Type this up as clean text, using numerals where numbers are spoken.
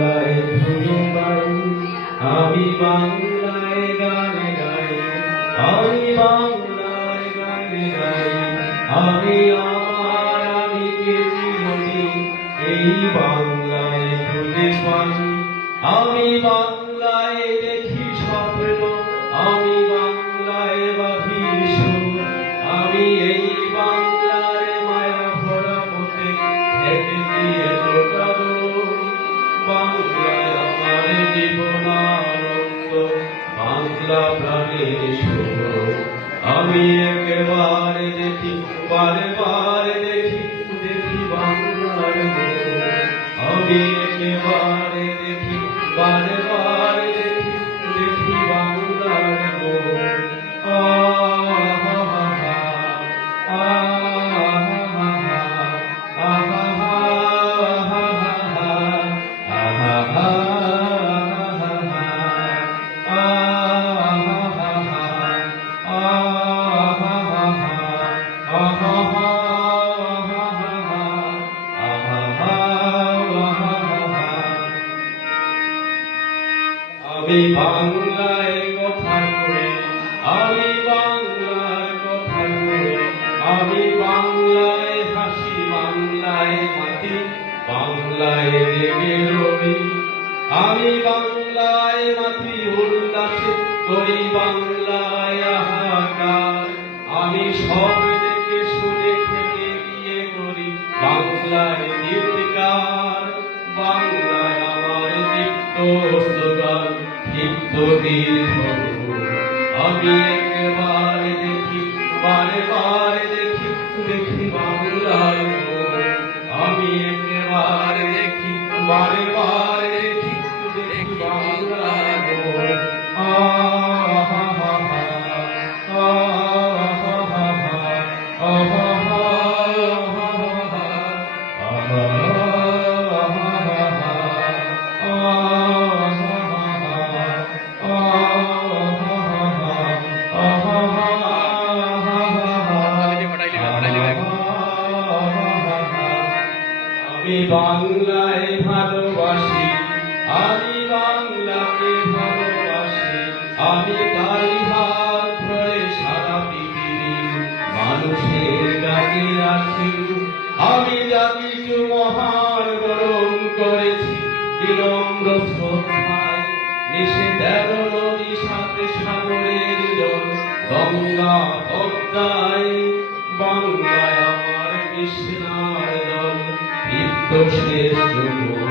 বাংলায় ধুলো পাই, আমি বাংলায় গান গাই, আমি বাংলায় গান গাই, আমি আমার আমিকে চিরদিন এই বাংলায় খুঁজে পাই। আমি বাংলায় দেখি স্বপ্ন, আমি বাংলায় বাঁধি সুর, আমি এই বাংলার মায়া ভরা পথে হেঁটেছি এতটা দূর। বাংলায় আমার জীবনানন্দ, বাংলা প্রাণের সুর। আমি একেবারে দেখি, বারে বারে দেখি, দেখি বাংলার মোর। আমি একেবারে দেখি, বারে বারে দেখি, দেখি বাংলার মোর। আমি বাংলায় কথা কই, আমি বাংলার কথা কই, আমি বাংলায় হাসি, বাংলায় মাতি, বাংলায় জেগে রবি। আমি বাংলায় মাতি উল্লাসে করি, বাংলায় হাহাকার। আমি সব দেখে শুনে থেকে গিয়ে করি বাংলায় গীতিকার। বাংলায় আমার দীপ্ত স্লোগান, দীপ্ত গীত। আমি একবারে দেখি, বারে বারে দেখি, দেখি বাংলার মোর। আমি একবারে দেখি, বারে বারে দেখি, দেখি বাংলার মোর। আমি বাংলায় ভালোবাসি, আমি বাংলাকে ভালোবাসি, আমি তাই হাত ধরে সারা পৃথিবীর মানুষের ডাকে আছি। আমি যা কিছু মহান গ্রহণ করেছি বিনম্র শ্রদ্ধায়, নিশে 13 নদী, 7 সাগরের জল, গঙ্গা পদ্মায়। বাংলায় আমার কৃষ্ণার দল, দীপ্ত শেষ যুগ।